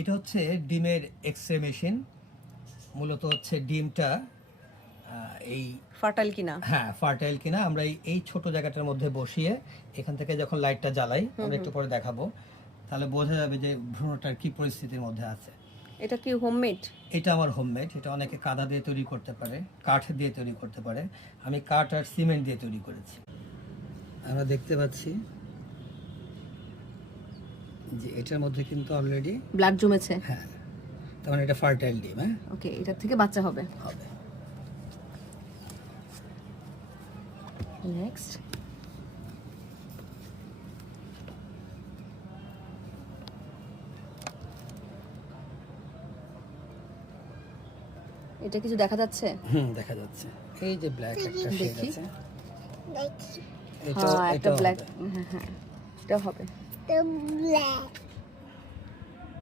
এটা হচ্ছে ডিমের এক্স-রে মেশিন। মূলত হচ্ছে ডিমটা এই ফার্টাইল কিনা, হ্যাঁ ফার্টাইল কিনা আমরা এই ছোট জায়গাটার মধ্যে বসিয়ে এখান থেকে যখন লাইটটা জ্বালাই, আমরা একটু পরে দেখাবো, তাহলে বোঝা যাবে যে ভ্রূণটার কি পরিস্থিতির মধ্যে আছে। এটা কি হোমমেড? এটা আমার হোমমেড। এটা অনেকে কাদা দিয়ে তৈরি করতে পারে, কাঠ দিয়ে তৈরি করতে পারে। আমি কাঠ আর সিমেন্ট দিয়ে তৈরি করেছি। আমরা দেখতে পাচ্ছি যে এটার মধ্যে কিন্তু অলরেডি ব্লাড জমেছে। হ্যাঁ, তার মানে এটা ফার্টাইল ডিম। হ্যাঁ, ওকে, এটা থেকে বাচ্চা হবে। হবে। নেক্সট, এটা কিছু দেখা যাচ্ছে? দেখা যাচ্ছে এই যে ব্ল্যাক একটা শেড দেখি। আছে। দেখি এটা হ্যাঁ, একটা এটা ব্ল্যাক, হ্যাঁ, এটা হবে। the black